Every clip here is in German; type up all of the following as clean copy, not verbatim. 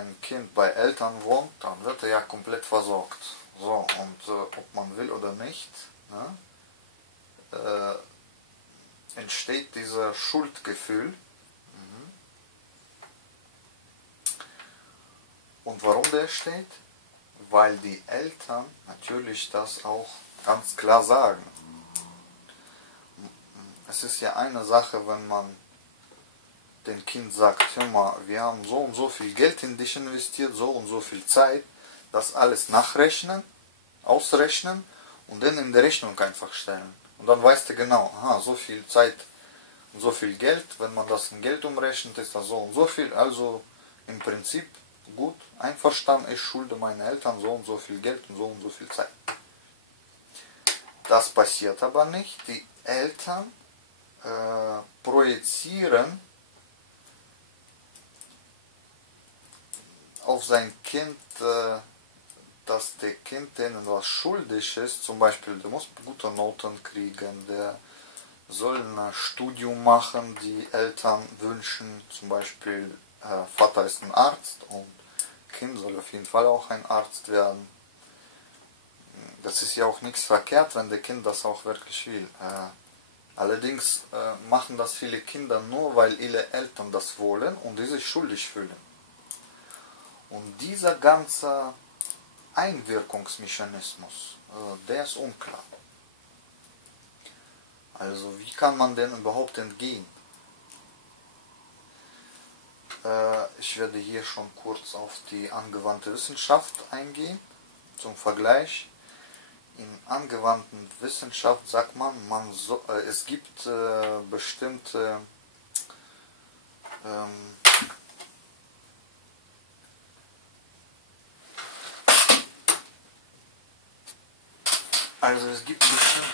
ein Kind bei Eltern wohnt, dann wird er ja komplett versorgt. So, und ob man will oder nicht, ne, entsteht dieser Schuldgefühl. Und warum der steht? Weil die Eltern natürlich das auch ganz klar sagen. Es ist ja eine Sache, wenn man dem Kind sagt, hör mal, wir haben so und so viel Geld in dich investiert, so und so viel Zeit, das alles nachrechnen, ausrechnen und dann in die Rechnung einfach stellen. Und dann weißt du genau, aha, so viel Zeit und so viel Geld, wenn man das in Geld umrechnet, ist das so und so viel, also im Prinzip gut, einverstanden, ich schulde meinen Eltern so und so viel Geld und so viel Zeit. Das passiert aber nicht. Die Eltern projizieren auf sein Kind, dass der Kind denen was schuldig ist, zum Beispiel, der muss gute Noten kriegen, der soll ein Studium machen, die Eltern wünschen, zum Beispiel, Vater ist ein Arzt und Kind soll auf jeden Fall auch ein Arzt werden. Das ist ja auch nichts verkehrt, wenn der Kind das auch wirklich will. Allerdings machen das viele Kinder nur, weil ihre Eltern das wollen und die sich schuldig fühlen. Und dieser ganze Einwirkungsmechanismus, der ist unklar. Also wie kann man denn überhaupt entgehen? Ich werde hier schon kurz auf die angewandte Wissenschaft eingehen, zum Vergleich. In angewandten Wissenschaft sagt man, es gibt bestimmte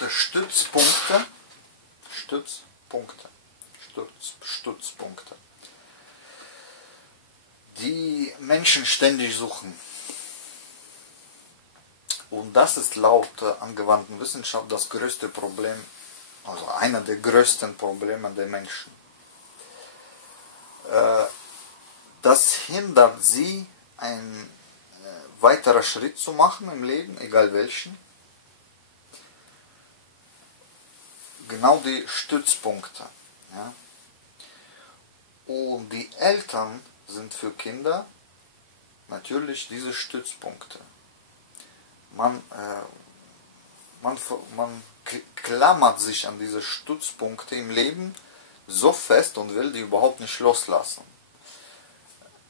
Stützpunkte, die Menschen ständig suchen. Und das ist laut angewandten Wissenschaft das größte Problem, also einer der größten Probleme der Menschen. Das hindert sie, einen weiteren Schritt zu machen im Leben, egal welchen. Genau die Stützpunkte. Ja. Und die Eltern sind für Kinder natürlich diese Stützpunkte. Man klammert sich an diese Stützpunkte im Leben so fest und will die überhaupt nicht loslassen.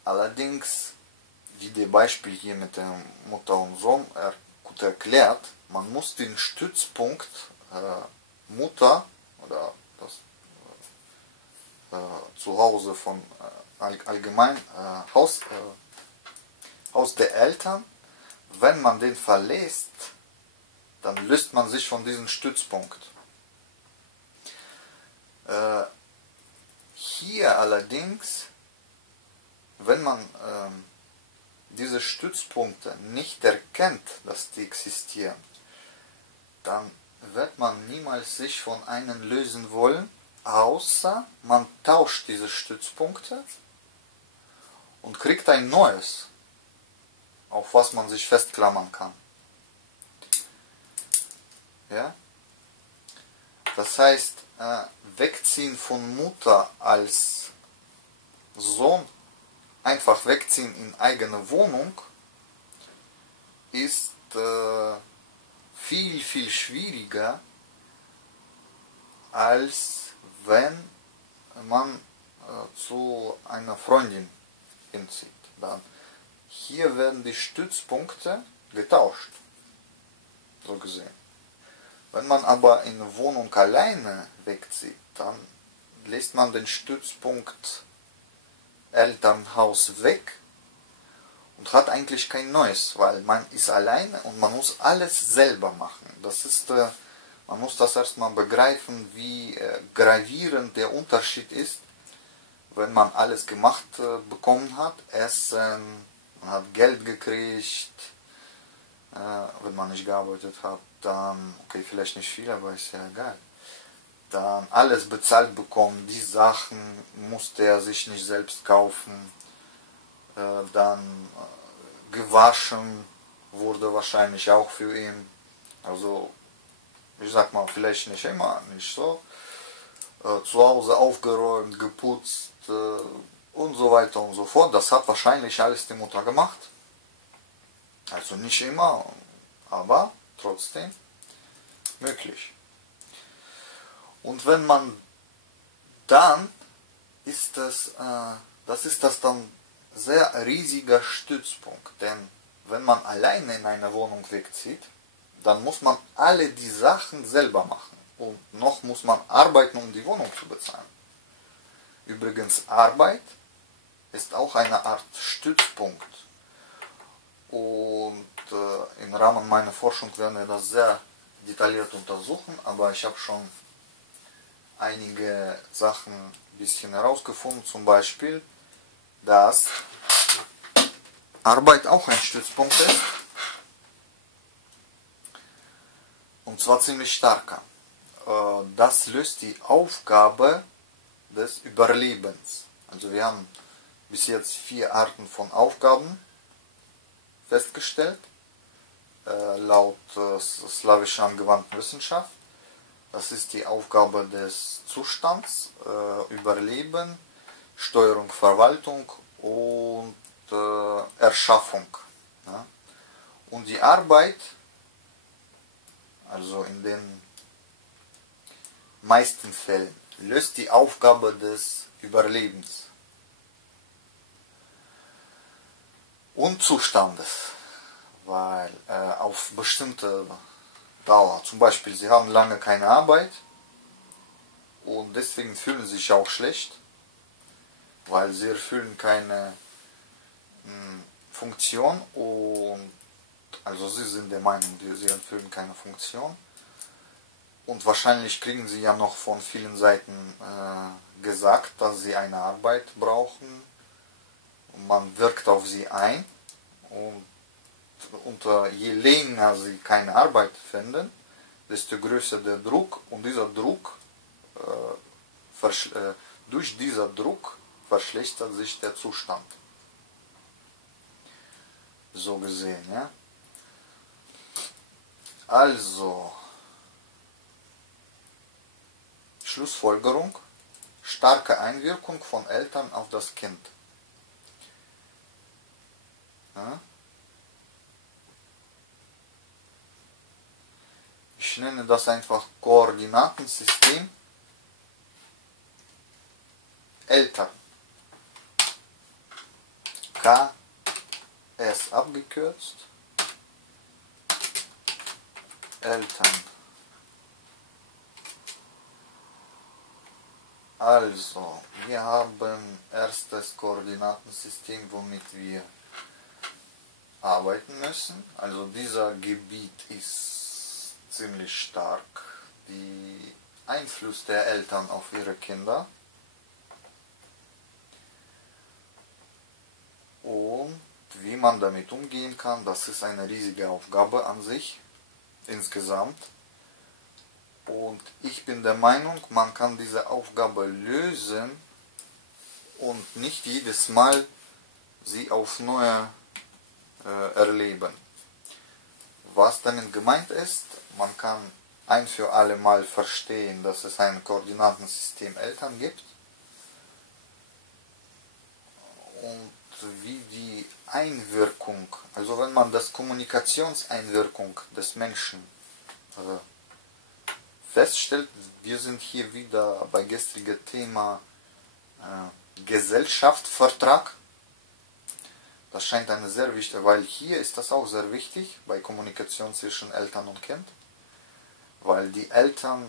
Allerdings, wie das Beispiel hier mit der Mutter und Sohn gut erklärt, man muss den Stützpunkt Mutter oder das Zuhause von allgemein Haus der Eltern, wenn man den verlässt, dann löst man sich von diesem Stützpunkt. Hier allerdings, wenn man diese Stützpunkte nicht erkennt, dass die existieren, dann wird man niemals sich von einem lösen wollen, außer man tauscht diese Stützpunkte und kriegt ein neues, auf was man sich festklammern kann. Ja? Das heißt, wegziehen von Mutter als Sohn, einfach wegziehen in eigene Wohnung, ist viel, viel schwieriger, als wenn man zu einer Freundin hinzieht. Dann hier werden die Stützpunkte getauscht, so gesehen. Wenn man aber in eine Wohnung alleine wegzieht, dann lässt man den Stützpunkt Elternhaus weg und hat eigentlich kein neues, weil man ist alleine und man muss alles selber machen. Das ist, man muss das erstmal begreifen, wie gravierend der Unterschied ist, wenn man alles gemacht bekommen hat, Essen, man hat Geld gekriegt, wenn man nicht gearbeitet hat, dann, okay, vielleicht nicht viel, aber ist ja egal. Dann alles bezahlt bekommen, die Sachen musste er sich nicht selbst kaufen. dann gewaschen wurde wahrscheinlich auch für ihn. Also ich sag mal, vielleicht nicht immer, nicht so. Zu Hause aufgeräumt, geputzt und so weiter und so fort. Das hat wahrscheinlich alles die Mutter gemacht. Also nicht immer, aber trotzdem möglich. Und wenn man dann ist das ist das dann sehr riesiger Stützpunkt, denn wenn man alleine in einer Wohnung wegzieht, dann muss man alle die Sachen selber machen und noch muss man arbeiten, um die Wohnung zu bezahlen. Übrigens, Arbeit ist auch eine Art Stützpunkt und im Rahmen meiner Forschung werden wir das sehr detailliert untersuchen, aber ich habe schon einige Sachen ein bisschen herausgefunden, zum Beispiel, dass Arbeit auch ein Stützpunkt ist, und zwar ziemlich starker. Das löst die Aufgabe des Überlebens. Also wir haben bis jetzt 4 Arten von Aufgaben festgestellt, laut slawischer angewandten Wissenschaft. Das ist die Aufgabe des Zustands, Überleben, Steuerung, Verwaltung und Erschaffung. Ja? Und die Arbeit, also in den meisten Fällen, löst die Aufgabe des Überlebens und Zustandes, weil auf bestimmte Dauer, zum Beispiel Sie haben lange keine Arbeit und deswegen fühlen Sie sich auch schlecht, weil Sie erfüllen keine Funktion und also Sie sind der Meinung, Sie erfüllen keine Funktion und wahrscheinlich kriegen Sie ja noch von vielen Seiten gesagt, dass Sie eine Arbeit brauchen und man wirkt auf Sie ein und je länger Sie keine Arbeit finden, desto größer der Druck und dieser Druck, durch diesen Druck verschlechtert sich der Zustand. So gesehen, ja. Also, Schlussfolgerung, starke Einwirkung von Eltern auf das Kind. Ja? Ich nenne das einfach Koordinatensystem Eltern. KS abgekürzt. Eltern. Also, wir haben erstes Koordinatensystem, womit wir arbeiten müssen. Also dieser Gebiet ist ziemlich stark. Der Einfluss der Eltern auf ihre Kinder. Und wie man damit umgehen kann, das ist eine riesige Aufgabe an sich, insgesamt. Und ich bin der Meinung, man kann diese Aufgabe lösen und nicht jedes Mal sie aufs Neue erleben. Was damit gemeint ist, man kann ein für alle Mal verstehen, dass es ein Koordinatensystem Eltern gibt und wie die Einwirkung, also wenn man das Kommunikationseinwirkung des Menschen feststellt, wir sind hier wieder bei gestrigem Thema Gesellschaftsvertrag. Das scheint eine sehr wichtige, weil hier ist das auch sehr wichtig bei Kommunikation zwischen Eltern und Kind, weil die Eltern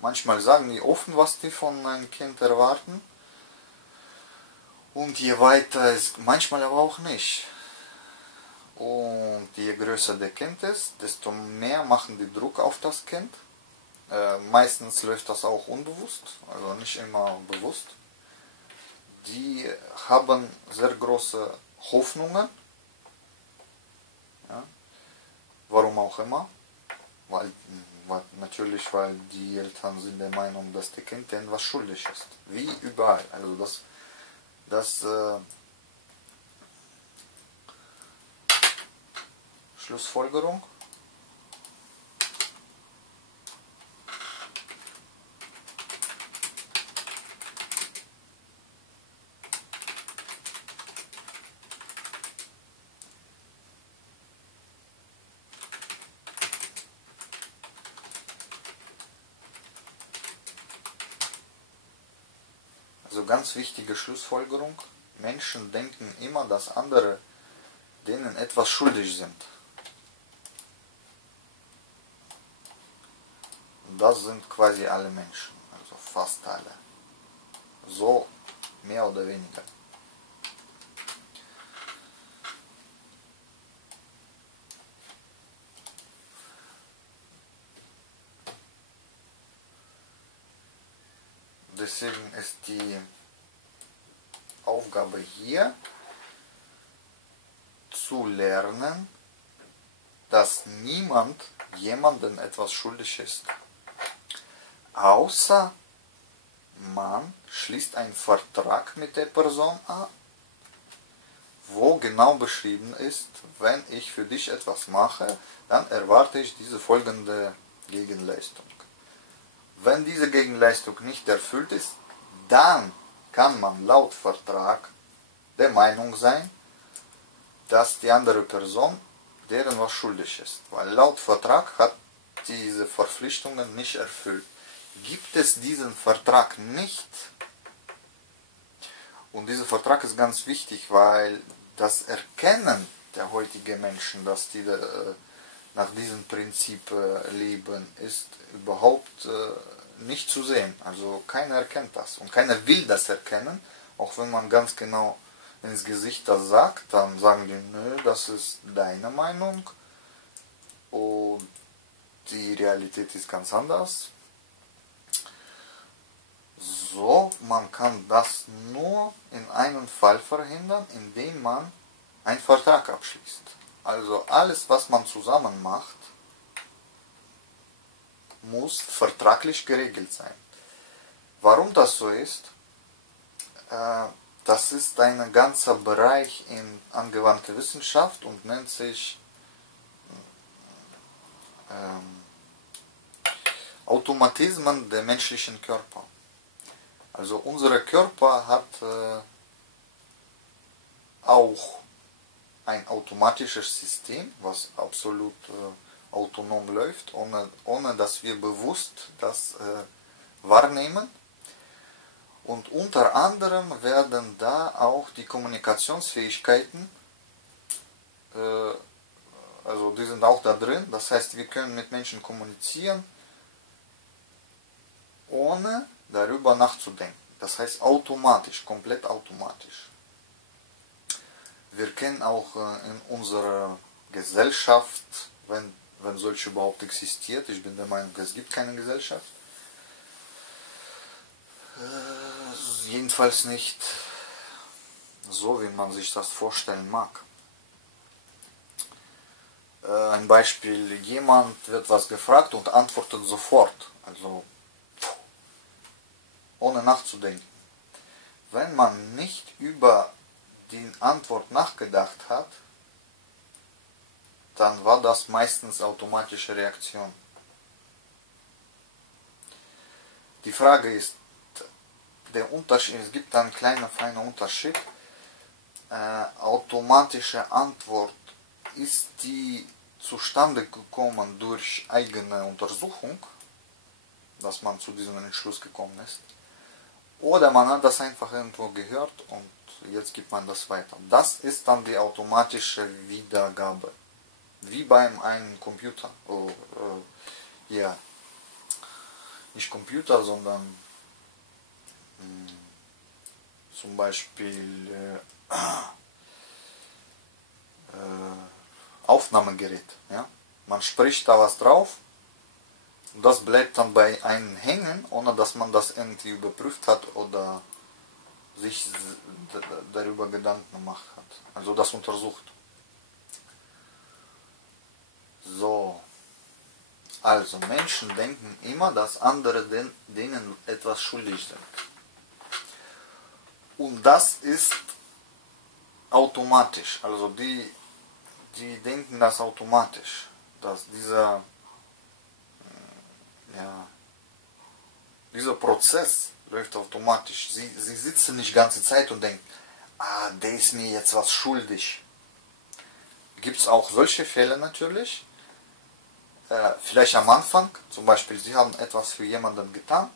manchmal sagen die offen, was die von einem Kind erwarten und je weiter ist, manchmal aber auch nicht. Und je größer der Kind ist, desto mehr machen die Druck auf das Kind. Meistens läuft das auch unbewusst, also nicht immer bewusst. Die haben sehr große Hoffnungen, ja, warum auch immer, weil die Eltern sind der Meinung, dass das Kind denen was schuldig ist, wie überall. Also das Das Schlussfolgerung. Also ganz wichtige Schlussfolgerung. Menschen denken immer, dass andere denen etwas schuldig sind. Und das sind quasi alle Menschen, also fast alle. So mehr oder weniger. Deswegen ist die Aufgabe hier zu lernen, dass niemand jemandem etwas schuldig ist. Außer man schließt einen Vertrag mit der Person ab, wo genau beschrieben ist, wenn ich für dich etwas mache, dann erwarte ich diese folgende Gegenleistung. Wenn diese Gegenleistung nicht erfüllt ist, dann kann man laut Vertrag der Meinung sein, dass die andere Person deren was schuldig ist. Weil laut Vertrag hat diese Verpflichtungen nicht erfüllt. Gibt es diesen Vertrag nicht, und dieser Vertrag ist ganz wichtig, weil das Erkennen der heutigen Menschen, dass die nach diesem Prinzip leben, ist überhaupt nicht zu sehen. Also keiner erkennt das und keiner will das erkennen, auch wenn man ganz genau ins Gesicht das sagt, dann sagen die, nö, das ist deine Meinung und die Realität ist ganz anders. So, man kann das nur in einem Fall verhindern, indem man einen Vertrag abschließt. Also alles, was man zusammen macht, muss vertraglich geregelt sein. Warum das so ist, das ist ein ganzer Bereich in angewandte Wissenschaft und nennt sich Automatismen der menschlichen Körper. Also unser Körper hat auch ein automatisches System, was absolut autonom läuft, ohne dass wir bewusst das wahrnehmen. Und unter anderem werden da auch die Kommunikationsfähigkeiten, also die sind auch da drin, das heißt, wir können mit Menschen kommunizieren, ohne darüber nachzudenken. Das heißt automatisch, komplett automatisch. Wir kennen auch in unserer Gesellschaft, wenn solche überhaupt existiert, ich bin der Meinung, es gibt keine Gesellschaft, jedenfalls nicht so, wie man sich das vorstellen mag. Ein Beispiel, jemand wird was gefragt und antwortet sofort, also ohne nachzudenken. Wenn man nicht über die Antwort nachgedacht hat, dann war das meistens automatische Reaktion. Die Frage ist, der Unterschied, es gibt einen kleinen feinen Unterschied. Automatische Antwort, ist die zustande gekommen durch eigene Untersuchung, dass man zu diesem Entschluss gekommen ist, oder man hat das einfach irgendwo gehört und jetzt gibt man das weiter. Das ist dann die automatische Wiedergabe. Wie beim einem Computer. Ja, nicht Computer, sondern zum Beispiel Aufnahmegerät. Ja? Man spricht da was drauf und das bleibt dann bei einem hängen, ohne dass man das irgendwie überprüft hat oder sich darüber Gedanken gemacht hat. Also das untersucht. So. Also Menschen denken immer, dass andere denen etwas schuldig sind. Und das ist automatisch. Also die denken das automatisch. Dass dieser Prozess läuft automatisch. Sie sitzen nicht die ganze Zeit und denken, der ist mir jetzt was schuldig. Gibt es auch solche Fälle natürlich. Vielleicht am Anfang, zum Beispiel, Sie haben etwas für jemanden getan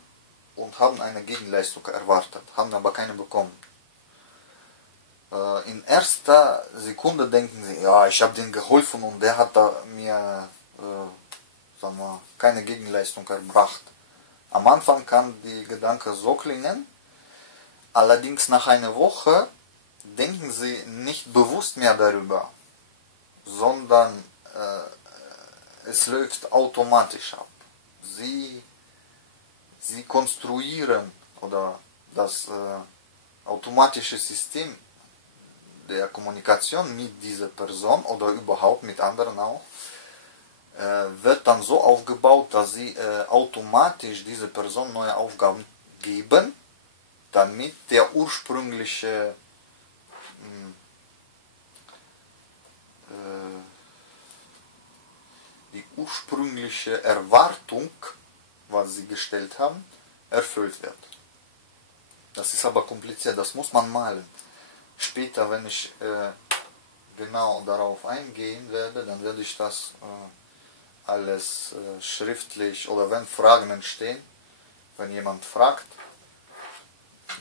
und haben eine Gegenleistung erwartet, haben aber keine bekommen. In erster Sekunde denken Sie, ja, ich habe denen geholfen und der hat mir sagen wir, keine Gegenleistung erbracht. Am Anfang kann die Gedanke so klingen, allerdings nach einer Woche denken Sie nicht bewusst mehr darüber, sondern es läuft automatisch ab. Sie konstruieren oder das automatische System der Kommunikation mit dieser Person oder überhaupt mit anderen auch, wird dann so aufgebaut, dass sie automatisch dieser Person neue Aufgaben geben, damit der ursprüngliche die ursprüngliche Erwartung, was sie gestellt haben, erfüllt wird. Das ist aber kompliziert, das muss man malen. Später, wenn ich genau darauf eingehen werde, dann werde ich das alles schriftlich, oder wenn Fragen entstehen, wenn jemand fragt,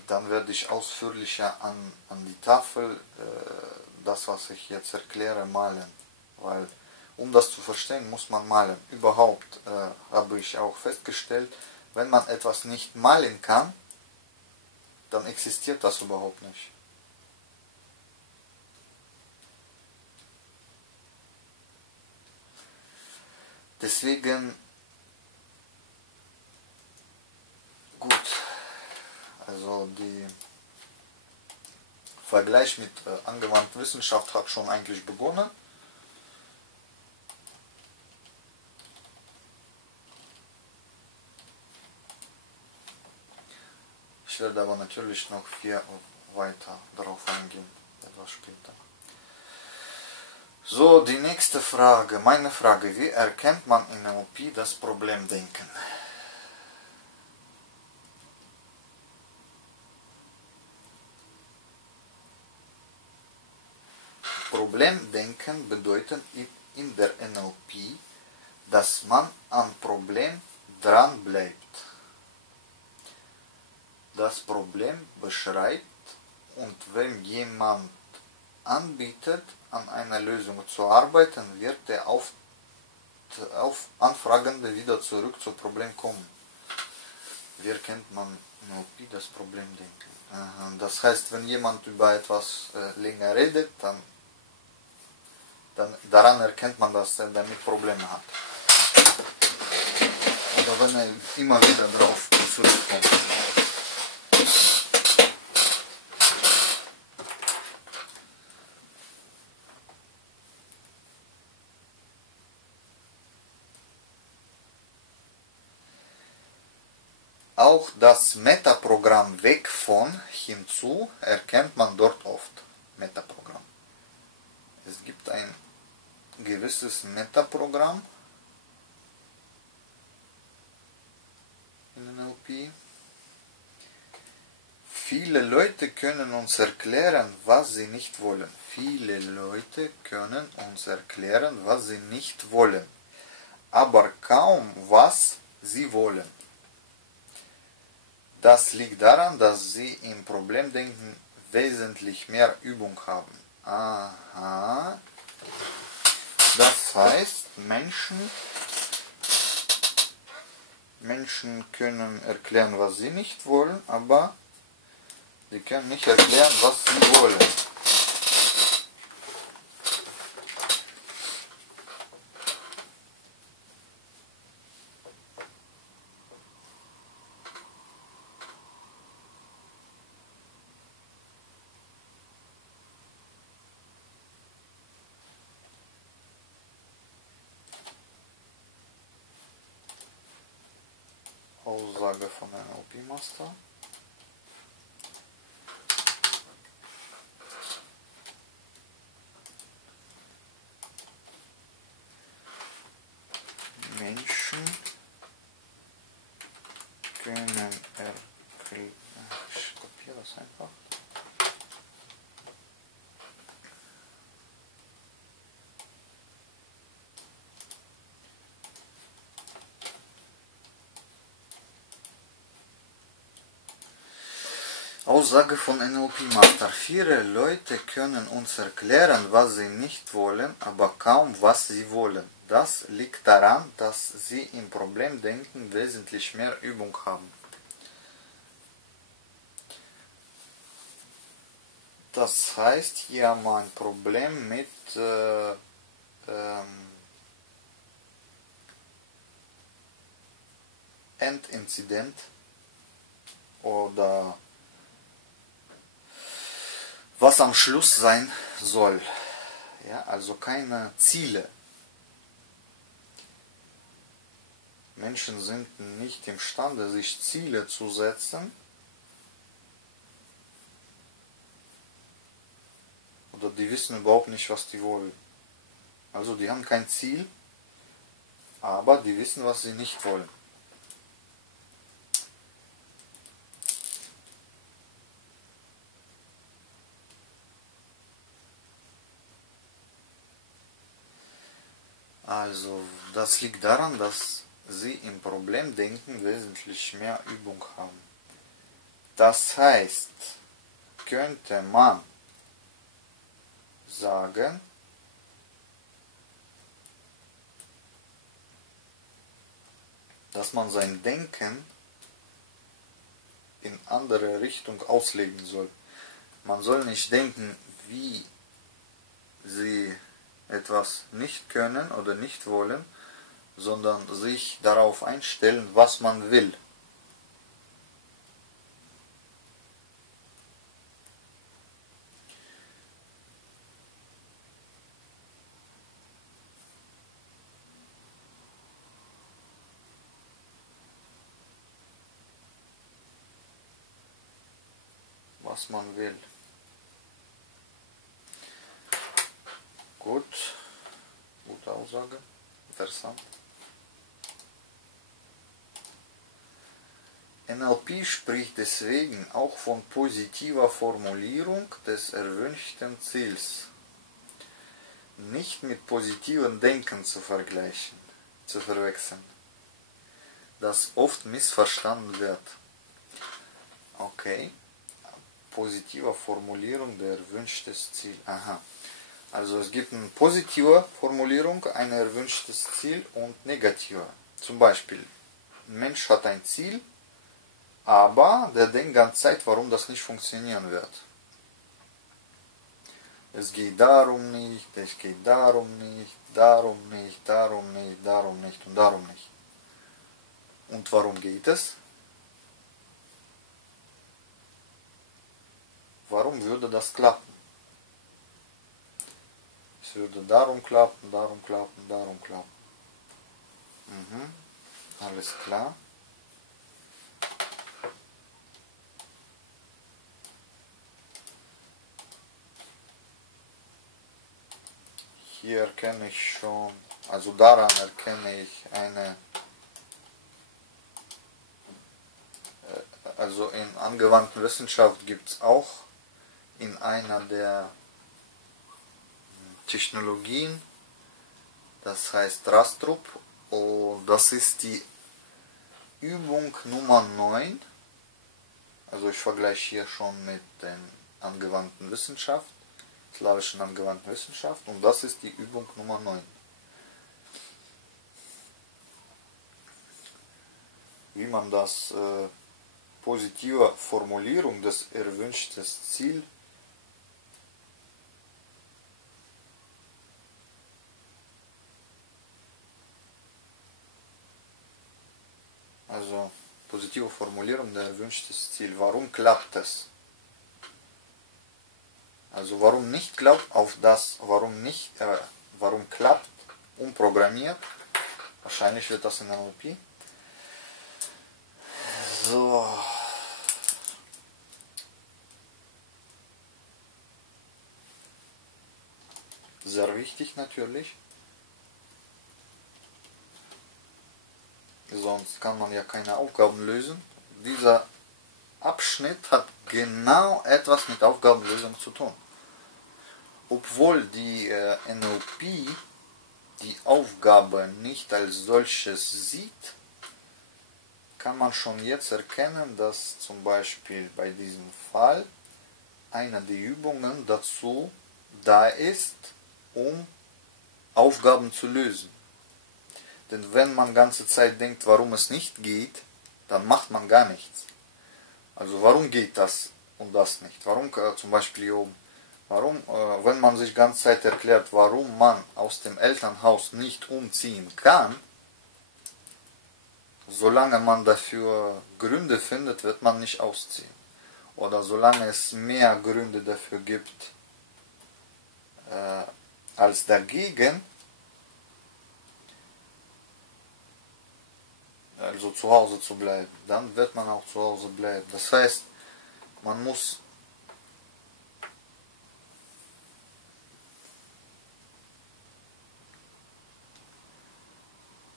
dann werde ich ausführlicher an die Tafel das, was ich jetzt erkläre, malen. Weil, um das zu verstehen, muss man malen. Überhaupt habe ich auch festgestellt, wenn man etwas nicht malen kann, dann existiert das überhaupt nicht. Deswegen, gut, also der Vergleich mit angewandter Wissenschaft hat schon eigentlich begonnen. Ich werde aber natürlich noch viel weiter darauf eingehen, etwas später. So, die nächste Frage, meine Frage, wie erkennt man in NLP das Problemdenken? Problemdenken bedeutet in der NLP, dass man am Problem dran bleibt, das Problem beschreibt und wenn jemand anbietet, an einer Lösung zu arbeiten, wird der auf Anfragende wieder zurück zum Problem kommen. Wie erkennt man in NLP das Problemdenken? Das heißt, wenn jemand über etwas länger redet, dann daran erkennt man, dass er damit Probleme hat. Oder wenn er immer wieder darauf zurückkommt. Auch das Metaprogramm weg von hinzu erkennt man dort oft. Metaprogramm. Es gibt ein gewisses Metaprogramm in NLP. Viele Leute können uns erklären, was sie nicht wollen. Viele Leute können uns erklären, was sie nicht wollen, aber kaum was sie wollen. Das liegt daran, dass sie im Problemdenken wesentlich mehr Übung haben. Aha. Das heißt, Menschen können erklären, was sie nicht wollen, aber sie können nicht erklären, was sie wollen. Aussage von NLP Master. Aussage von NLP Master. Viele Leute können uns erklären, was sie nicht wollen, aber kaum, was sie wollen. Das liegt daran, dass sie im Problemdenken wesentlich mehr Übung haben. Das heißt, hier haben wir ein Problem mit Endinzident oder was am Schluss sein soll. Ja, also keine Ziele. Menschen sind nicht imstande, sich Ziele zu setzen oder die wissen überhaupt nicht, was die wollen. Also die haben kein Ziel, aber die wissen, was sie nicht wollen. Also das liegt daran, dass sie im Problemdenken wesentlich mehr Übung haben. Das heißt, könnte man sagen, dass man sein Denken in andere Richtung auslegen soll. Man soll nicht denken, wie sie etwas nicht können oder nicht wollen, sondern sich darauf einstellen, was man will. Was man will. Gut, gute Aussage, interessant. NLP spricht deswegen auch von positiver Formulierung des erwünschten Ziels. Nicht mit positivem Denken zu verwechseln, das oft missverstanden wird. Okay, positive Formulierung der erwünschte Ziel. Aha. Also es gibt eine positive Formulierung, ein erwünschtes Ziel und negative. Zum Beispiel, ein Mensch hat ein Ziel, aber der denkt die ganze Zeit, warum das nicht funktionieren wird. Es geht darum nicht, es geht darum nicht, darum nicht, darum nicht, darum nicht und darum nicht. Und warum geht es? Warum würde das klappen? Es würde darum klappen, darum klappen, darum klappen. Alles klar. Hier erkenne ich schon, also daran erkenne ich also in angewandten Wissenschaft gibt es auch in einer der Technologien, das heißt Rastrup, und das ist die Übung Nummer 9, also ich vergleiche hier schon mit den angewandten Wissenschaft, slawischen angewandten Wissenschaft, und das ist die Übung Nummer 9. Wie man das positive Formulierung des erwünschten Ziel also positive Formulierung der erwünschten Ziel. Warum klappt es? Also warum nicht klappt auf das, warum klappt, umprogrammiert. Wahrscheinlich wird das in NLP. So. Sehr wichtig natürlich. Sonst kann man ja keine Aufgaben lösen. Dieser Abschnitt hat genau etwas mit Aufgabenlösung zu tun. Obwohl die NLP die Aufgabe nicht als solches sieht, kann man schon jetzt erkennen, dass zum Beispiel bei diesem Fall eine der Übungen dazu da ist, um Aufgaben zu lösen. Denn wenn man ganze Zeit denkt, warum es nicht geht, dann macht man gar nichts. Also warum geht das und das nicht? Warum zum Beispiel hier oben? Warum, wenn man sich ganze Zeit erklärt, warum man aus dem Elternhaus nicht umziehen kann, solange man dafür Gründe findet, wird man nicht ausziehen. Oder solange es mehr Gründe dafür gibt als dagegen, also zu Hause zu bleiben, dann wird man auch zu Hause bleiben. Das heißt, man muss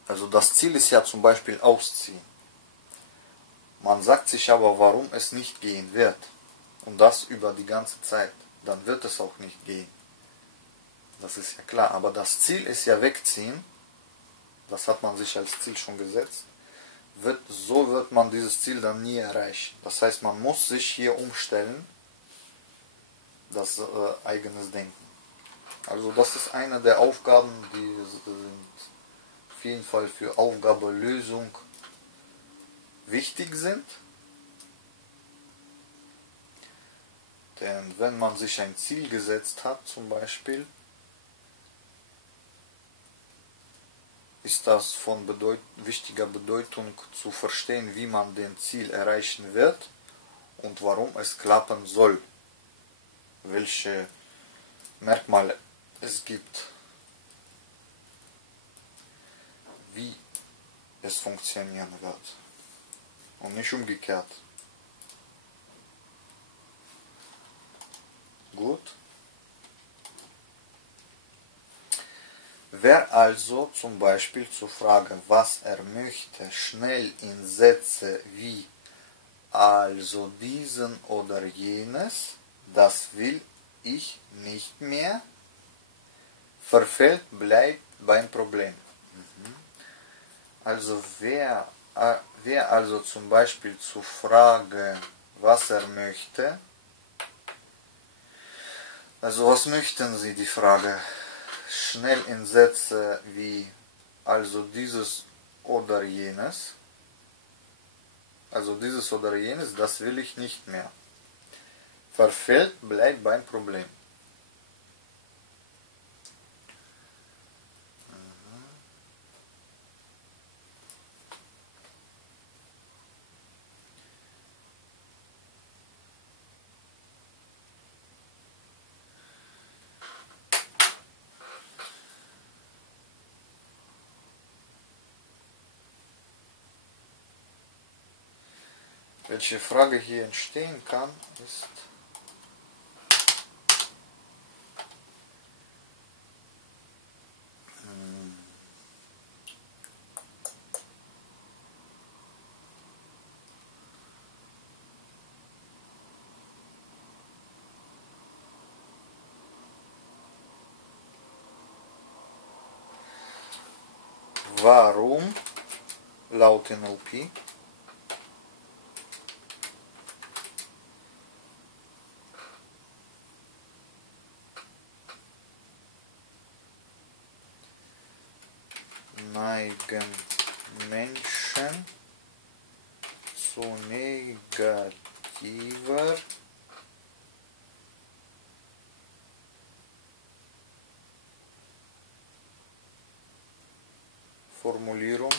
also das Ziel ist ja zum Beispiel ausziehen. Man sagt sich aber, warum es nicht gehen wird. Und das über die ganze Zeit. Dann wird es auch nicht gehen. Das ist ja klar. Aber das Ziel ist ja wegziehen. Das hat man sich als Ziel schon gesetzt. So wird man dieses Ziel dann nie erreichen. Das heißt, man muss sich hier umstellen. Das eigenes Denken. Also das ist eine der Aufgaben, die sind auf jeden Fall für Aufgabenlösung wichtig sind. Denn wenn man sich ein Ziel gesetzt hat, zum Beispiel, ist das von wichtiger Bedeutung zu verstehen, wie man den Ziel erreichen wird und warum es klappen soll. Welche Merkmale es gibt, wie es funktionieren wird und nicht umgekehrt. Gut. Wer also zum Beispiel zur Frage, was er möchte, schnell in Sätze wie also diesen oder jenes, das will ich nicht mehr, verfällt, bleibt beim Problem. Also wer also zum Beispiel zur Frage, was er möchte, also was möchten Sie, die Frage, schnell in Sätze wie also dieses oder jenes, also dieses oder jenes, das will ich nicht mehr, verfällt, bleibt beim Problem. Welche Frage hier entstehen kann, ist warum laut NLP neigen Menschen zu negativer Formulierung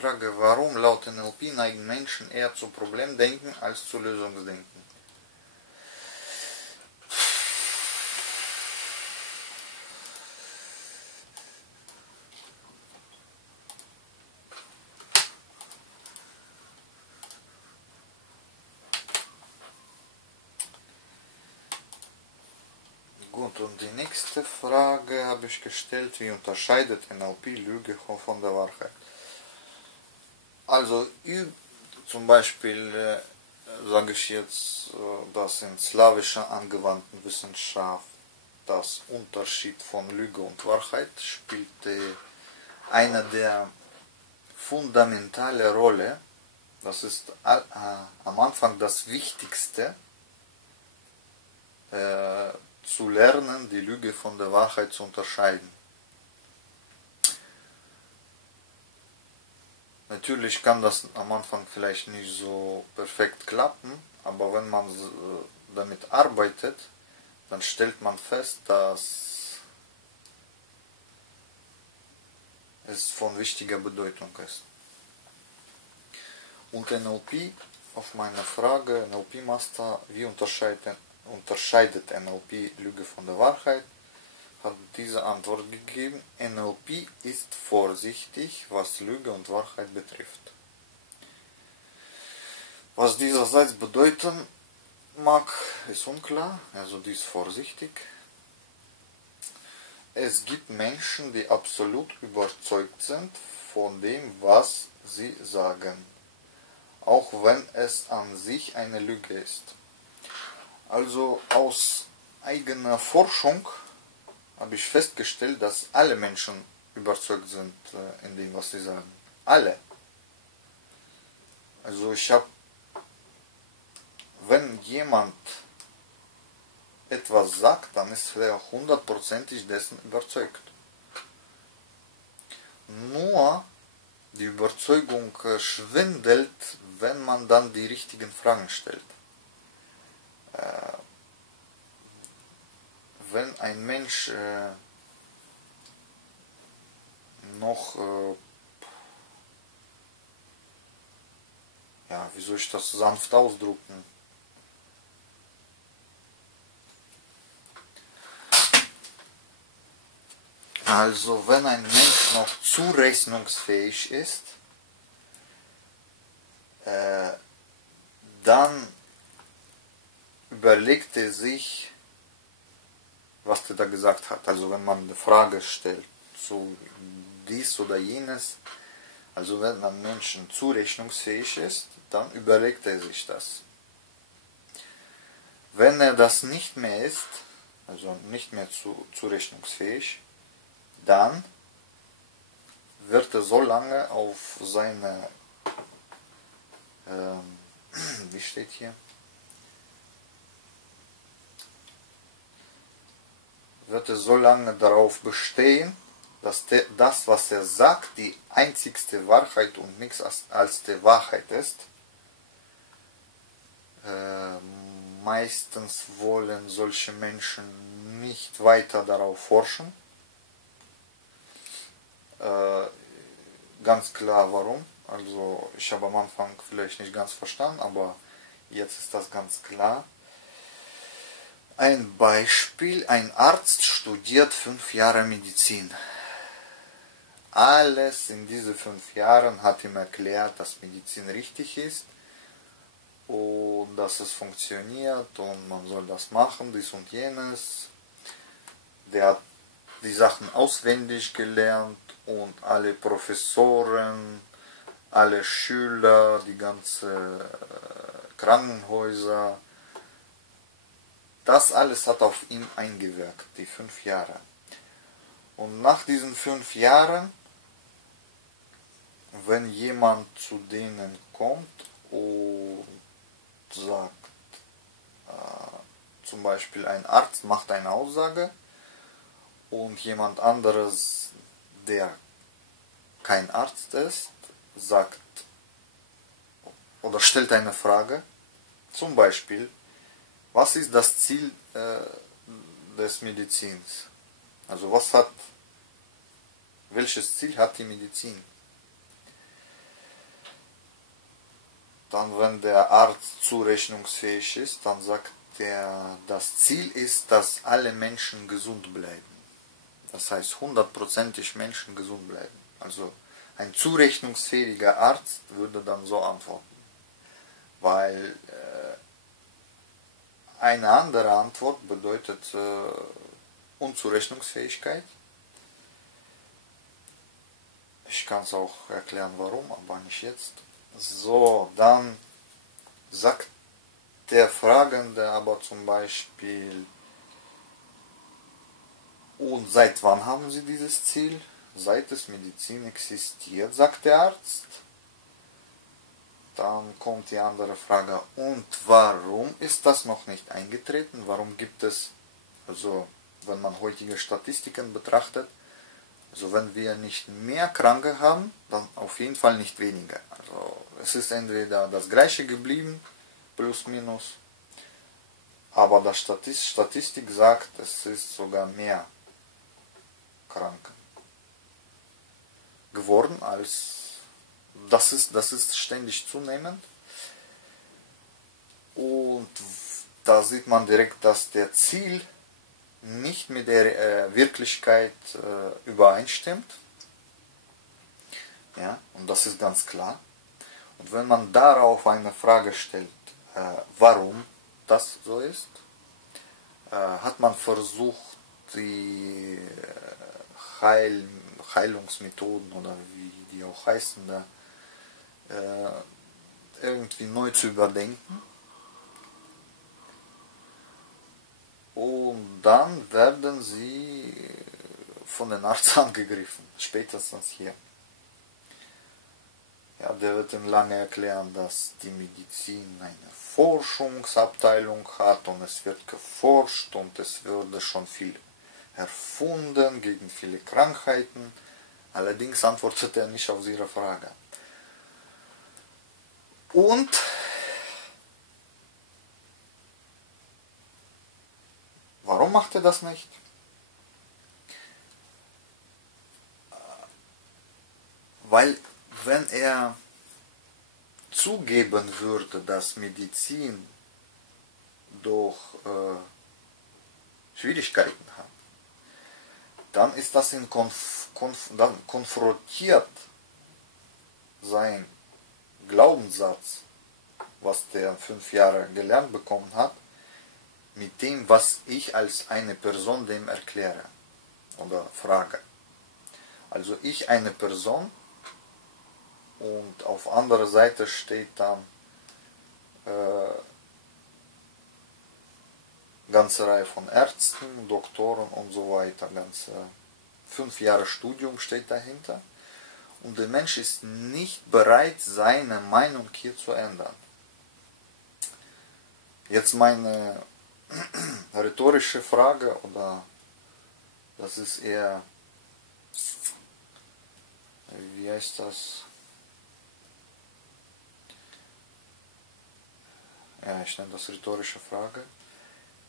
Frage, warum laut NLP neigen Menschen eher zu Problemdenken als zu Lösungsdenken? Gut, und die nächste Frage habe ich gestellt, wie unterscheidet NLP Lüge von der Wahrheit? Also, zum Beispiel sage ich jetzt, dass in slawischer angewandten Wissenschaft das Unterschied von Lüge und Wahrheit spielte eine der fundamentale Rolle. Das ist am Anfang das Wichtigste, zu lernen, die Lüge von der Wahrheit zu unterscheiden. Natürlich kann das am Anfang vielleicht nicht so perfekt klappen, aber wenn man damit arbeitet, dann stellt man fest, dass es von wichtiger Bedeutung ist. Und NLP, auf meine Frage, NLP Master, wie unterscheidet NLP Lüge von der Wahrheit, hat diese Antwort gegeben: NLP ist vorsichtig, was Lüge und Wahrheit betrifft. Was dieser Satz bedeuten mag, ist unklar, also die ist vorsichtig. Es gibt Menschen, die absolut überzeugt sind von dem, was sie sagen, auch wenn es an sich eine Lüge ist. Also aus eigener Forschung habe ich festgestellt, dass alle Menschen überzeugt sind in dem, was sie sagen. Alle. Also wenn jemand etwas sagt, dann ist er hundertprozentig dessen überzeugt. Nur die Überzeugung schwindelt, wenn man dann die richtigen Fragen stellt. Wenn ein Mensch noch, wie soll ich das sanft ausdrücken? Also wenn ein Mensch noch zurechnungsfähig ist, dann überlegt er sich, was er da gesagt hat. Also wenn man eine Frage stellt zu dies oder jenes, also wenn ein Mensch zurechnungsfähig ist, dann überlegt er sich das. Wenn er das nicht mehr ist, also nicht mehr zurechnungsfähig, dann wird er so lange auf seine, wie steht hier, wird er so lange darauf bestehen, dass das, was er sagt, die einzigste Wahrheit und nichts als die Wahrheit ist. Meistens wollen solche Menschen nicht weiter darauf forschen. Ganz klar warum. Also ich habe am Anfang vielleicht nicht ganz verstanden, aber jetzt ist das ganz klar. Ein Beispiel: Ein Arzt studiert 5 Jahre Medizin. Alles in diesen 5 Jahren hat ihm erklärt, dass Medizin richtig ist und dass es funktioniert und man soll das machen, dies und jenes. Der hat die Sachen auswendig gelernt und alle Professoren, alle Schüler, die ganzen Krankenhäuser, das alles hat auf ihn eingewirkt, die 5 Jahre. Und nach diesen 5 Jahren, wenn jemand zu denen kommt und sagt, zum Beispiel ein Arzt macht eine Aussage und jemand anderes, der kein Arzt ist, sagt oder stellt eine Frage, zum Beispiel: Was ist das Ziel des Medizins? Also welches Ziel hat die Medizin? Dann, wenn der Arzt zurechnungsfähig ist, dann sagt er, das Ziel ist, dass alle Menschen gesund bleiben. Das heißt, 100%ig Menschen gesund bleiben. Also ein zurechnungsfähiger Arzt würde dann so antworten. Weil eine andere Antwort bedeutet Unzurechnungsfähigkeit. Ich kann es auch erklären, warum, aber nicht jetzt. So, dann sagt der Fragende aber zum Beispiel, und seit wann haben Sie dieses Ziel? Seit es Medizin existiert, sagt der Arzt. Dann kommt die andere Frage, und warum ist das noch nicht eingetreten? Warum gibt es, also wenn man heutige Statistiken betrachtet, also wenn wir nicht mehr Kranke haben, dann auf jeden Fall nicht weniger. Also es ist entweder das gleiche geblieben, plus minus, aber die Statistik sagt, es ist sogar mehr Kranke geworden als das ist ständig zunehmend. Und da sieht man direkt, dass der Ziel nicht mit der Wirklichkeit übereinstimmt. Ja, und das ist ganz klar. Und wenn man darauf eine Frage stellt, warum das so ist, hat man versucht, die Heilungsmethoden oder wie die auch heißen, da irgendwie neu zu überdenken. Und dann werden sie von den Arzt angegriffen, spätestens hier. Ja, der wird ihnen lange erklären, dass die Medizin eine Forschungsabteilung hat und es wird geforscht und es würde schon viel erfunden gegen viele Krankheiten. Allerdings antwortet er nicht auf ihre Frage. Und warum macht er das nicht? Weil wenn er zugeben würde, dass Medizin durch Schwierigkeiten hat, dann ist das dann konfrontiert sein Glaubenssatz, was der 5 Jahre gelernt bekommen hat, mit dem, was ich als eine Person dem erkläre oder frage. Also ich eine Person und auf anderer Seite steht dann ganze Reihe von Ärzten, Doktoren und so weiter. Ganze 5 Jahre Studium steht dahinter. Und der Mensch ist nicht bereit, seine Meinung hier zu ändern. Jetzt meine rhetorische Frage, oder das ist eher, wie heißt das? Ja, ich nenne das rhetorische Frage.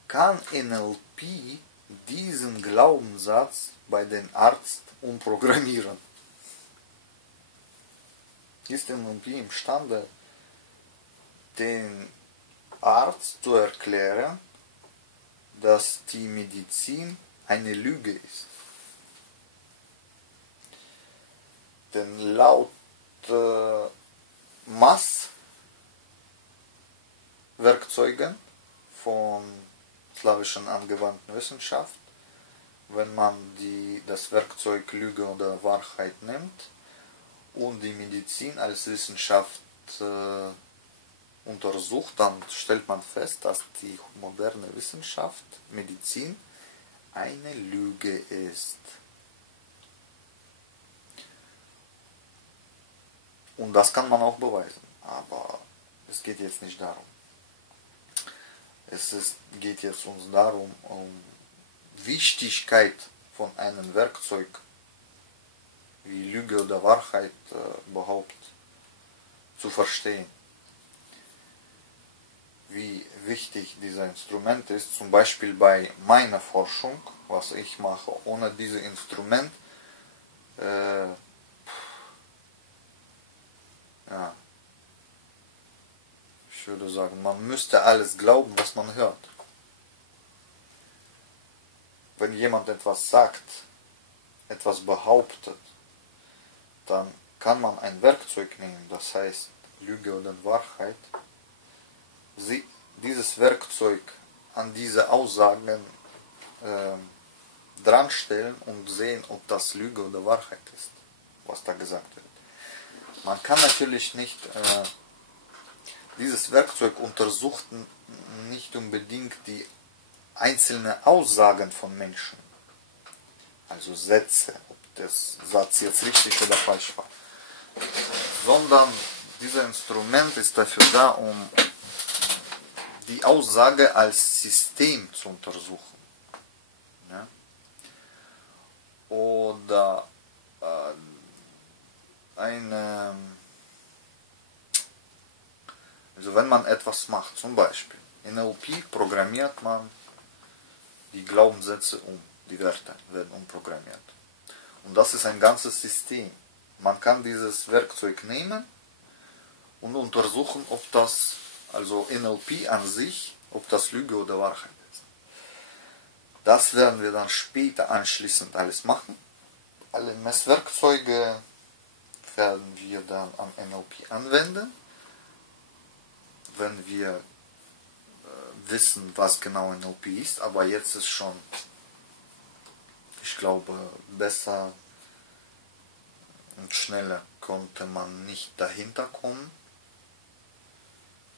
Kann NLP diesen Glaubenssatz bei den Arzt umprogrammieren? Ist NLP imstande, den Arzt zu erklären, dass die Medizin eine Lüge ist? Denn laut Maßwerkzeugen von slawischen angewandten Wissenschaft, wenn man das Werkzeug Lüge oder Wahrheit nimmt und die Medizin als Wissenschaft untersucht, dann stellt man fest, dass die moderne Wissenschaft, Medizin, eine Lüge ist. Und das kann man auch beweisen. Aber es geht jetzt nicht darum. Geht jetzt uns darum, um Wichtigkeit von einem Werkzeug wie Lüge oder Wahrheit überhaupt zu verstehen. Wie wichtig dieser Instrument ist, zum Beispiel bei meiner Forschung, was ich mache. Ohne dieses Instrument Ich würde sagen, man müsste alles glauben, was man hört. Wenn jemand etwas sagt, etwas behauptet, dann kann man ein Werkzeug nehmen, das heißt Lüge oder Wahrheit, dieses Werkzeug an diese Aussagen dran stellen und sehen, ob das Lüge oder Wahrheit ist, was da gesagt wird. Man kann natürlich nicht, dieses Werkzeug untersucht nicht unbedingt die einzelnen Aussagen von Menschen, also Sätze, ob der Satz jetzt richtig oder falsch war, sondern dieses Instrument ist dafür da, um die Aussage als System zu untersuchen. Ja? Oder also wenn man etwas macht, zum Beispiel in NLP programmiert man die Glaubenssätze um, die Werte werden umprogrammiert. Und das ist ein ganzes System. Man kann dieses Werkzeug nehmen und untersuchen, ob das, also NLP an sich, ob das Lüge oder Wahrheit ist. Das werden wir dann später anschließend alles machen. Alle Messwerkzeuge werden wir dann am NLP anwenden, wenn wir wissen, was genau NLP ist. Aber jetzt ist schon, ich glaube, besser und schneller konnte man nicht dahinter kommen,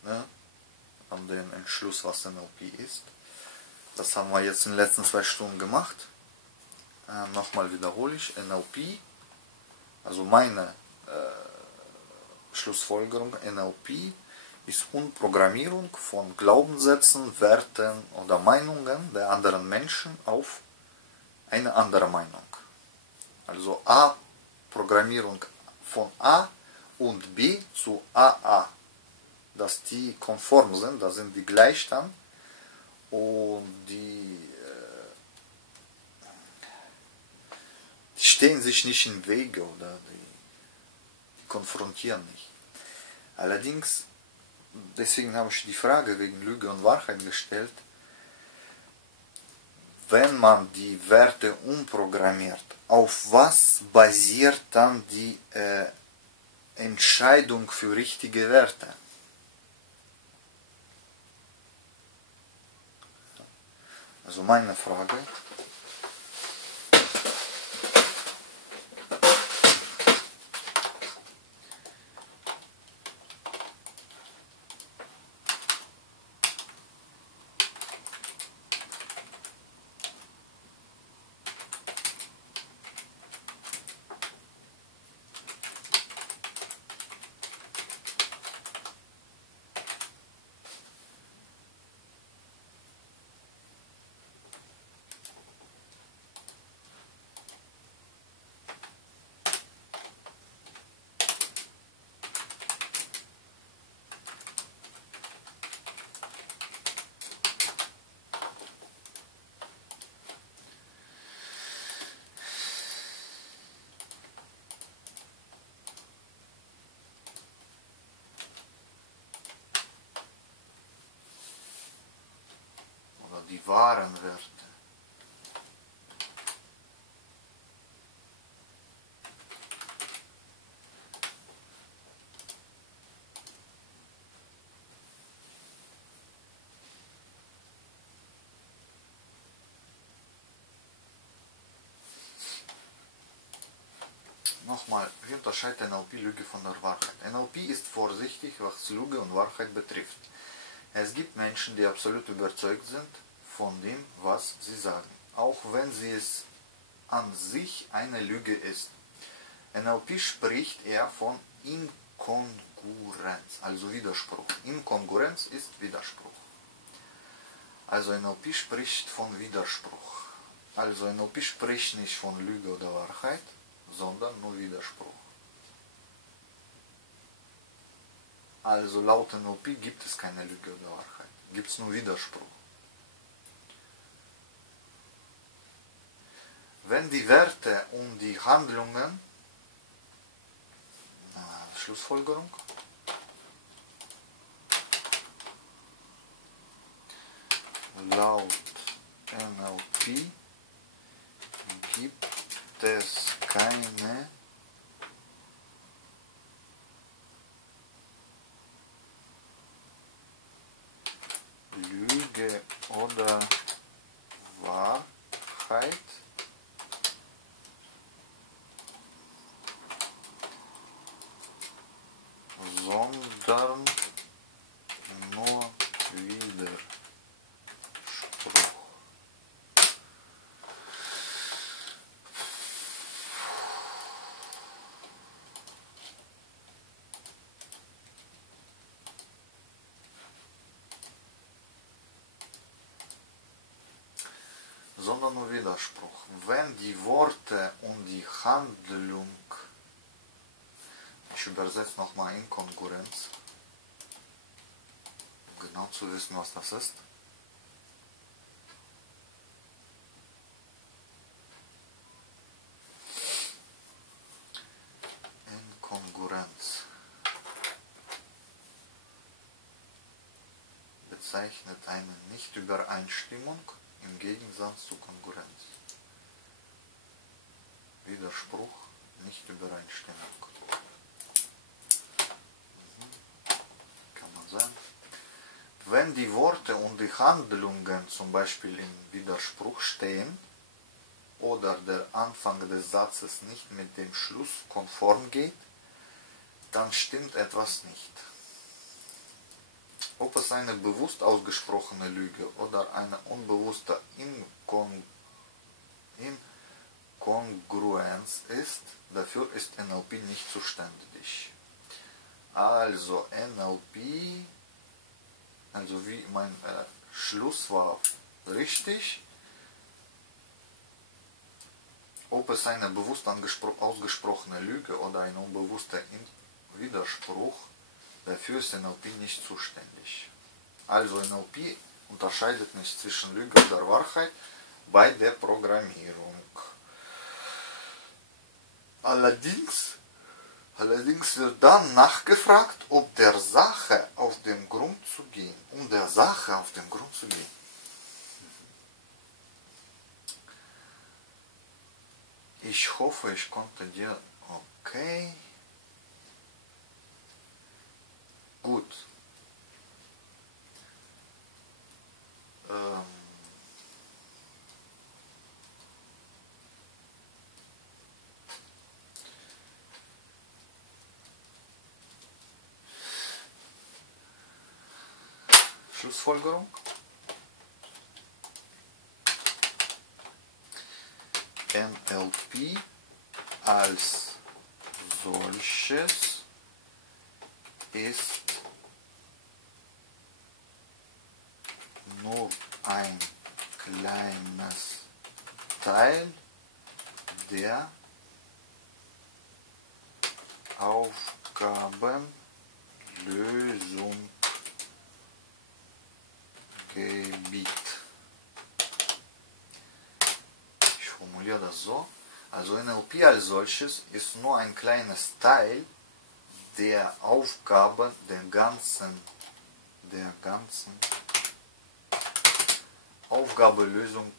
ne, an den Entschluss, was NLP ist. Das haben wir jetzt in den letzten 2 Stunden gemacht. Nochmal wiederhole ich, NLP, also meine Schlussfolgerung, NLP ist Umprogrammierung von Glaubenssätzen, Werten oder Meinungen der anderen Menschen auf eine andere Meinung. Also A, Programmierung von A und B zu AA. Dass die konform sind, da sind die gleich dann und die stehen sich nicht im Wege oder die konfrontieren nicht. Allerdings, deswegen habe ich die Frage wegen Lüge und Wahrheit gestellt, wenn man die Werte umprogrammiert, auf was basiert dann die Entscheidung für richtige Werte? Also meine Frage, die wahren Werte. Nochmal, wie unterscheidet NLP Lüge von der Wahrheit? NLP ist vorsichtig, was Lüge und Wahrheit betrifft. Es gibt Menschen, die absolut überzeugt sind von dem, was sie sagen, auch wenn sie es an sich eine Lüge ist. NLP spricht eher von Inkongruenz, also Widerspruch. Inkongruenz ist Widerspruch. Also NLP spricht von Widerspruch. Also NLP spricht nicht von Lüge oder Wahrheit, sondern nur Widerspruch. Also laut NLP gibt es keine Lüge oder Wahrheit, gibt es nur Widerspruch. Wenn die Werte und die Handlungen, Schlussfolgerung, Laut NLP gibt es keine Lüge oder Wahrheit, sondern nur Widerspruch. Sondern nur Widerspruch. Wenn die Worte und die Handlung, ich übersetze nochmal Inkongruenz, um genau zu wissen, was das ist. Inkongruenz bezeichnet eine Nichtübereinstimmung im Gegensatz zu Kongruenz. Widerspruch, Nichtübereinstimmung. Kann man sagen. Wenn die Worte und die Handlungen zum Beispiel im Widerspruch stehen oder der Anfang des Satzes nicht mit dem Schluss konform geht, dann stimmt etwas nicht. Ob es eine bewusst ausgesprochene Lüge oder eine unbewusste Inkongruenz ist, dafür ist NLP nicht zuständig. Also NLP, also wie mein Schluss war richtig, ob es eine bewusst ausgesprochene Lüge oder ein unbewusster Widerspruch, dafür ist NLP nicht zuständig. Also NLP unterscheidet nicht zwischen Lüge oder Wahrheit bei der Programmierung. Allerdings wird dann nachgefragt, ob der Sache auf den Grund zu gehen, um der Sache auf den Grund zu gehen. Ich hoffe, ich konnte dir, okay, gut. Schlussfolgerung. NLP als solches ist nur ein kleines Teil der Aufgabenlösung Gebiet. Ich formuliere das so. Also NLP als solches ist nur ein kleines Teil der Aufgaben der ganzen Aufgabenlösung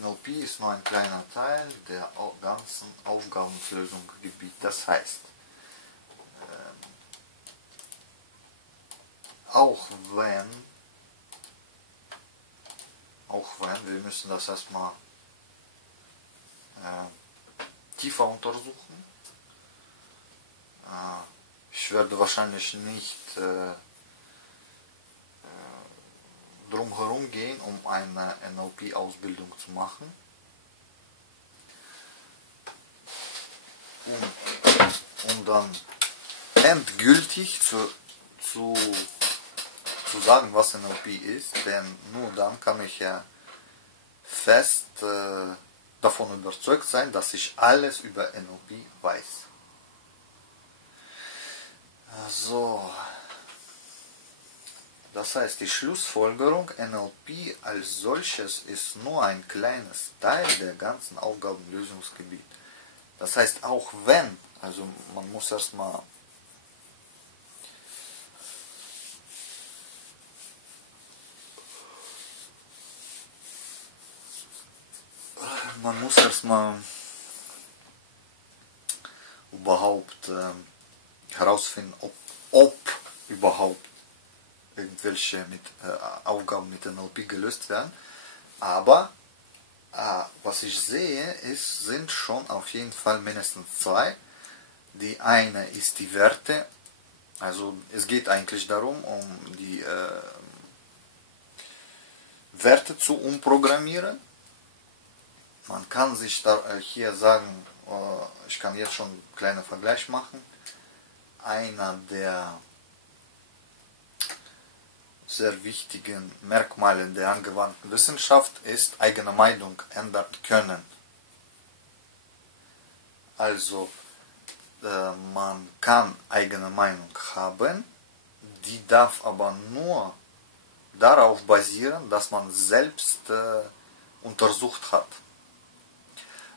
NLP ist nur ein kleiner Teil der ganzen Aufgabenlösungsgebiet. Das heißt, auch wenn, wir müssen das erstmal tiefer untersuchen. Ich werde wahrscheinlich nicht drum herum gehen, um eine NLP-Ausbildung zu machen. Um dann endgültig zu sagen, was NLP ist, denn nur dann kann ich ja fest davon überzeugt sein, dass ich alles über NLP weiß. So. Das heißt, die Schlussfolgerung, NLP als solches ist nur ein kleines Teil der ganzen Aufgabenlösungsgebiet. Das heißt, auch wenn, also man muss erstmal überhaupt herausfinden, ob überhaupt irgendwelche Aufgaben mit NLP gelöst werden. Aber was ich sehe, sind schon auf jeden Fall mindestens zwei. Die eine ist die Werte. Also es geht eigentlich darum, um die Werte zu umprogrammieren. Man kann sich da hier sagen, ich kann jetzt schon einen kleinen Vergleich machen. Einer der sehr wichtigen Merkmale der angewandten Wissenschaft ist eigene Meinung ändern können. Also man kann eigene Meinung haben, die darf aber nur darauf basieren, dass man selbst untersucht hat.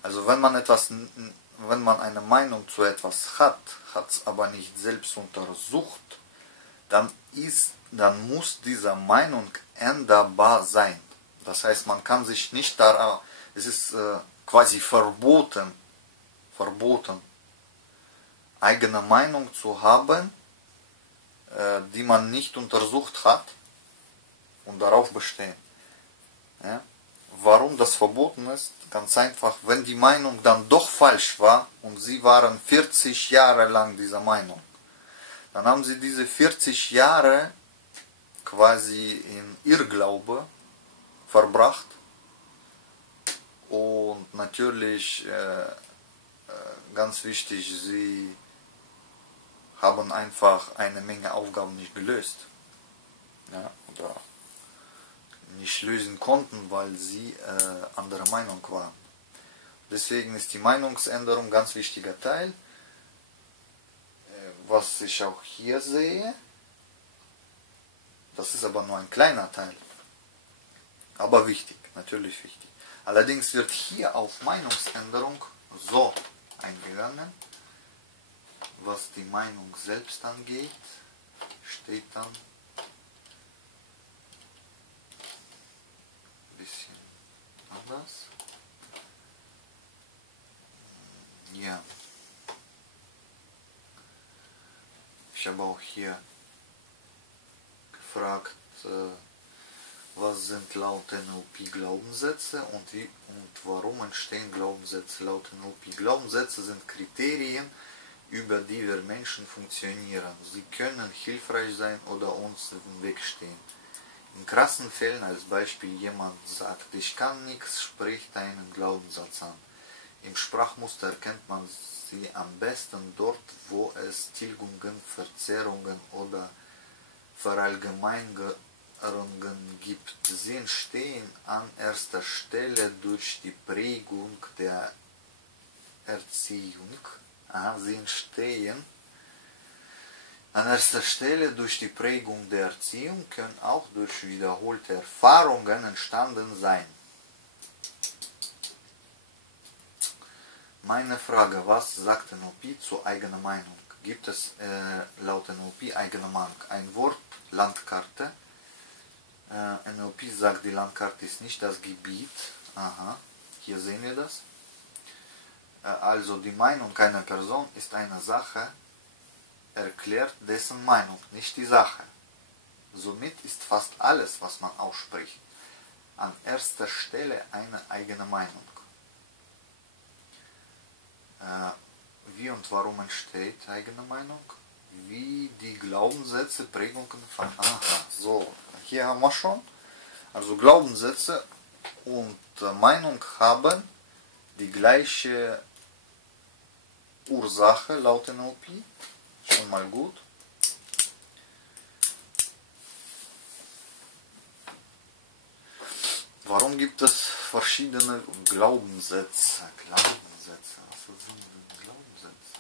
Also wenn man eine Meinung zu etwas hat es aber nicht selbst untersucht, dann muss diese Meinung änderbar sein. Das heißt, man kann sich nicht darauf, es ist quasi verboten, eigene Meinung zu haben, die man nicht untersucht hat und darauf bestehen. Ja? Warum das verboten ist? Ganz einfach, wenn die Meinung dann doch falsch war und sie waren 40 Jahre lang dieser Meinung, dann haben sie diese 40 Jahre quasi in Irrglaube verbracht und natürlich ganz wichtig, sie haben einfach eine Menge Aufgaben nicht gelöst, ja, oder nicht lösen konnten, weil sie anderer Meinung waren. Deswegen ist die Meinungsänderung ein ganz wichtiger Teil. Was ich auch hier sehe, das ist aber nur ein kleiner Teil, aber wichtig, natürlich wichtig. Allerdings wird hier auf Meinungsänderung so eingegangen, was die Meinung selbst angeht, steht dann ein bisschen anders. Ja. Ich habe auch hier gefragt, was sind laut NLP Glaubenssätze und warum entstehen Glaubenssätze laut NLP. Glaubenssätze sind Kriterien, über die wir Menschen funktionieren. Sie können hilfreich sein oder uns im Weg stehen. In krassen Fällen, als Beispiel, jemand sagt, ich kann nichts, spricht einen Glaubenssatz an. Im Sprachmuster erkennt man sie am besten dort, wo es Tilgungen, Verzerrungen oder Verallgemeinerungen gibt. Sie entstehen an erster Stelle durch die Prägung der Erziehung. Sie entstehen an erster Stelle durch die Prägung der Erziehung, können auch durch wiederholte Erfahrungen entstanden sein. Meine Frage, was sagt NLP zu eigener Meinung? Gibt es laut NLP eigene Meinung? Ein Wort, Landkarte. NLP sagt, die Landkarte ist nicht das Gebiet. Aha, hier sehen wir das. Also die Meinung einer Person ist eine Sache, erklärt dessen Meinung, nicht die Sache. Somit ist fast alles, was man ausspricht, an erster Stelle eine eigene Meinung. Wie und warum entsteht eigene Meinung? Wie die Glaubenssätze, Prägungen von... Aha, so, hier haben wir schon. Also Glaubenssätze und Meinung haben die gleiche Ursache laut NLP. Schon mal gut. Warum gibt es verschiedene Glaubenssätze? Was sind denn Glaubenssätze?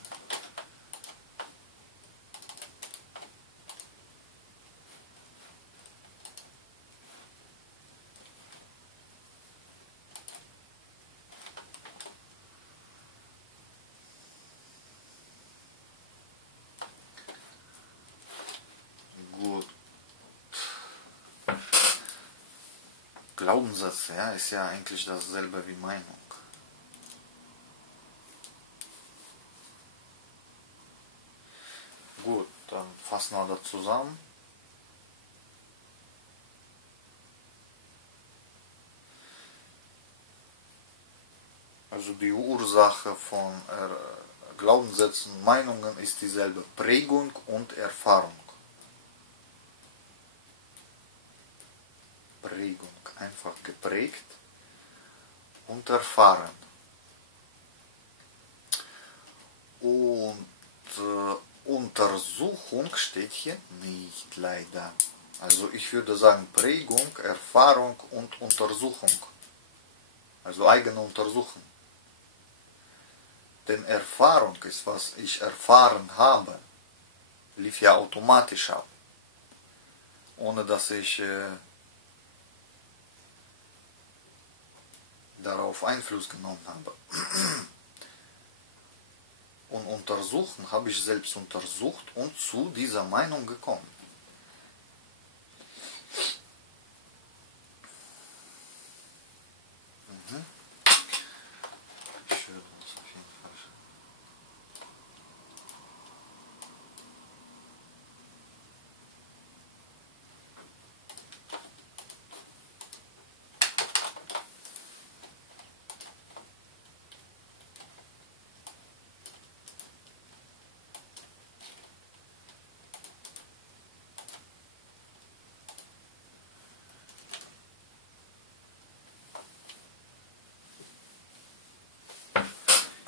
Glaubenssätze, ja, ist ja eigentlich dasselbe wie Meinung. Gut, dann fassen wir das zusammen. Also die Ursache von Glaubenssätzen und Meinungen ist dieselbe: Prägung und Erfahrung. Prägung, einfach geprägt und erfahren. Und Untersuchung steht hier nicht, leider. Also ich würde sagen Prägung, Erfahrung und Untersuchung. Also eigene Untersuchung. Denn Erfahrung ist, was ich erfahren habe, lief ja automatisch ab. Ohne dass ich darauf Einfluss genommen habe. Und untersuchen habe ich selbst untersucht und zu dieser Meinung gekommen. Ich würde das auf jeden Fall.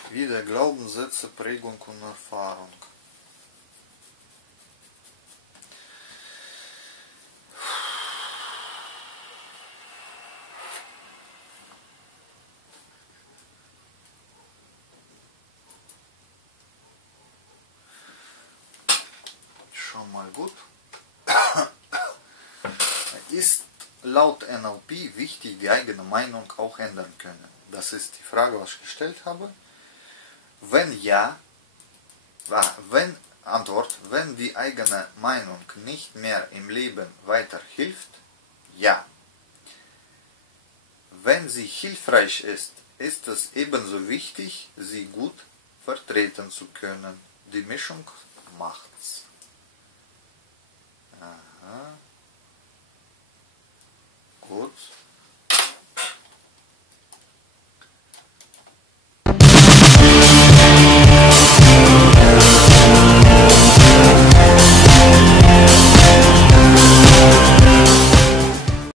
Wieder Glaubenssätze, Prägung und Erfahrung. Schon mal gut. Ist laut NLP wichtig, die eigene Meinung auch ändern können? Das ist die Frage, was ich gestellt habe. Wenn ja, wenn die eigene Meinung nicht mehr im Leben weiterhilft, ja. Wenn sie hilfreich ist, ist es ebenso wichtig, sie gut vertreten zu können. Die Mischung macht's. Aha. Gut.